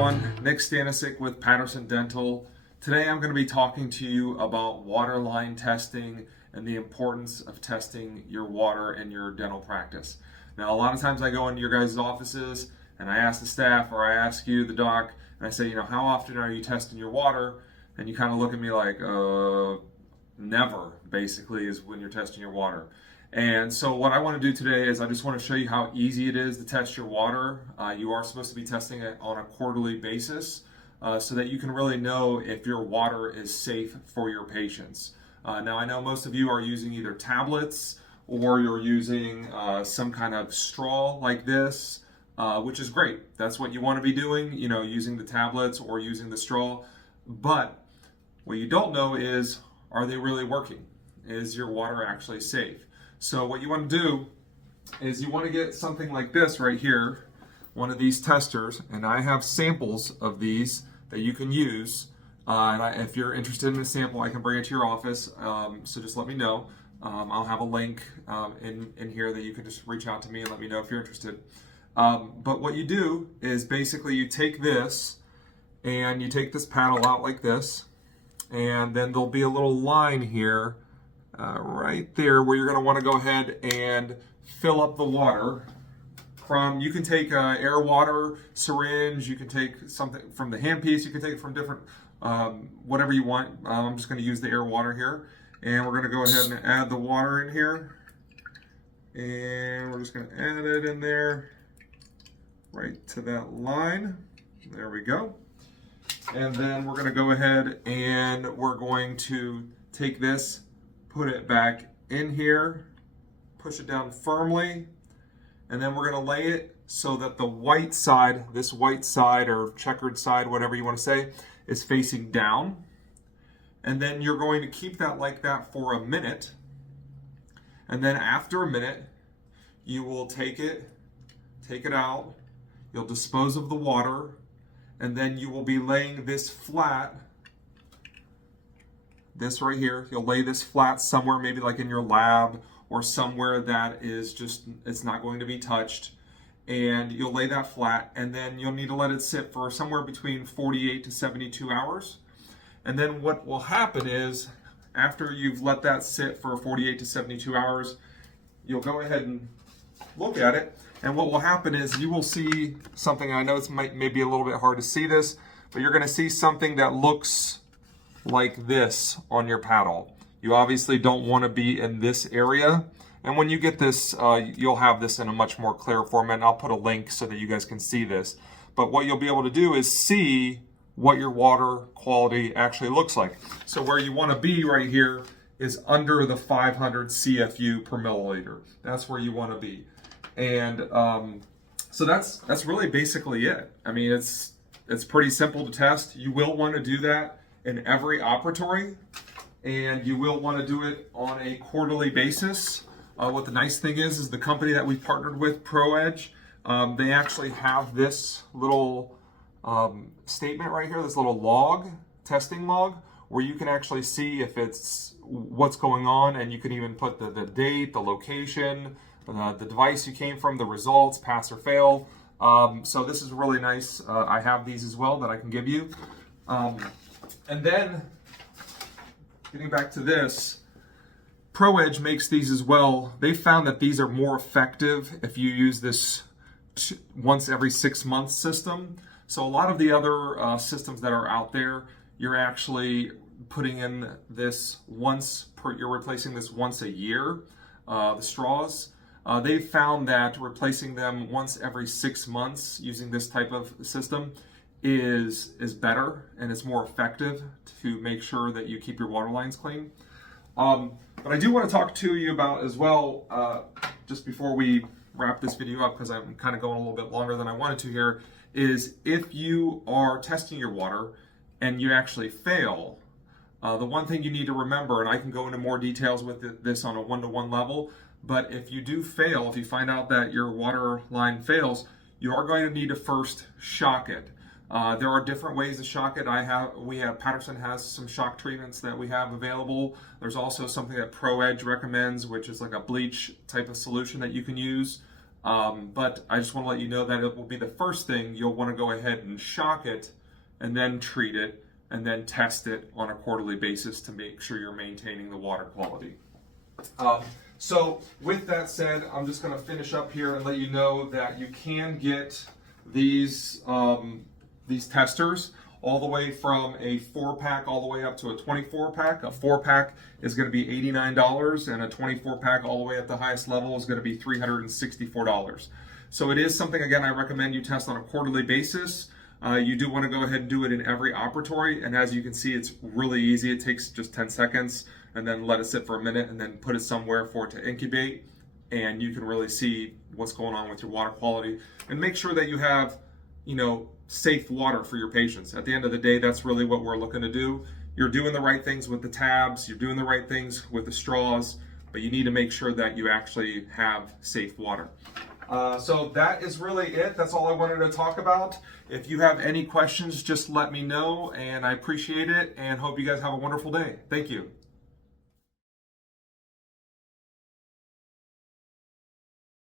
everyone, Nick Stanisic with Patterson Dental. Today I'm going to be talking to you about waterline testing and the importance of testing your water in your dental practice. Now, a lot of times I go into your guys' offices and I ask the staff, or I ask you, the doc, and I say, how often are you testing your water? And you kind of look at me like, never, basically, is when you're testing your water. And so what I want to do today is I just want to show you how easy it is to test your water. You are supposed to be testing it on a quarterly basis so that you can really know if your water is safe for your patients. Now, I know most of you are using either tablets or you're using some kind of straw like this, which is great. That's what you want to be doing, using the tablets or using the straw. But what you don't know is, are they really working? Is your water actually safe? So what you want to do is you want to get something like this right here, one of these testers, and I have samples of these that you can use. If you're interested in a sample, I can bring it to your office, so just let me know. I'll have a link in here that you can just reach out to me and let me know if you're interested. But what you do is basically you take this and you take this paddle out like this, and then there'll be a little line here right there where you're going to want to go ahead and fill up the water from, you can take air water syringe, you can take something from the handpiece, you can take it from different, whatever you want. I'm just going to use the air water here, and we're going to go ahead and add the water in here, and we're just going to add it in there right to that line. There we go. And then we're going to go ahead and we're going to take this, put it back in here, push it down firmly, and then we're going to lay it so that the white side, this white side or checkered side, whatever you want to say, is facing down. And then you're going to keep that like that for a minute. And then after a minute, you will take it out, you'll dispose of the water, and then you will be laying this flat, this right here, you'll lay this flat somewhere, maybe like in your lab or somewhere that is just, it's not going to be touched. And you'll lay that flat, and then you'll need to let it sit for somewhere between 48 to 72 hours. And then what will happen is, after you've let that sit for 48 to 72 hours, you'll go ahead and look at it. And what will happen is you will see something, I know it's may be a little bit hard to see this, but you're going to see something that looks like this on your paddle. You obviously don't want to be in this area. And when you get this, you'll have this in a much more clear format. And I'll put a link so that you guys can see this. But what you'll be able to do is see what your water quality actually looks like. So where you want to be right here is under the 500 CFU per milliliter. That's where you want to be. And so that's really basically it. I mean, it's pretty simple to test. You will want to do that in every operatory, and you will want to do it on a quarterly basis. What the nice thing is the company that we partnered with, ProEdge, they actually have this little statement right here, this little log, testing log, where you can actually see if it's what's going on, and you can even put the date, the location, the device you came from, the results, pass or fail. So this is really nice. I have these as well that I can give you. And then, getting back to this, ProEdge makes these as well. They found that these are more effective if you use this once every 6 months system. So a lot of the other systems that are out there, you're actually putting in this you're replacing this once a year, the straws. They've found that replacing them once every 6 months using this type of system is better, and it's more effective to make sure that you keep your water lines clean. But I do want to talk to you about as well, just before we wrap this video up, because I'm kind of going a little bit longer than I wanted to here, is if you are testing your water and you actually fail, the one thing you need to remember, and I can go into more details with this on a one-to-one level, but if you do fail, if you find out that your water line fails, you are going to need to first shock it. There are different ways to shock it. Patterson has some shock treatments that we have available. There's also something that ProEdge recommends, which is like a bleach type of solution that you can use. But I just want to let you know that it will be the first thing you'll want to go ahead and shock it, and then treat it, and then test it on a quarterly basis to make sure you're maintaining the water quality. So with that said, I'm just going to finish up here and let you know that you can get these testers all the way from a 4-pack all the way up to a 24-pack. A 4-pack is going to be $89, and a 24-pack all the way at the highest level is going to be $364. So it is something, again, I recommend you test on a quarterly basis. You do want to go ahead and do it in every operatory, and as you can see, it's really easy. It takes just 10 seconds, and then let it sit for a minute, and then put it somewhere for it to incubate, and you can really see what's going on with your water quality. And make sure that you have, safe water for your patients. At the end of the day, that's really what we're looking to do. You're doing the right things with the tabs, you're doing the right things with the straws, but you need to make sure that you actually have safe water. So that is really it. That's all I wanted to talk about. If you have any questions, just let me know, and I appreciate it, and hope you guys have a wonderful day. Thank you.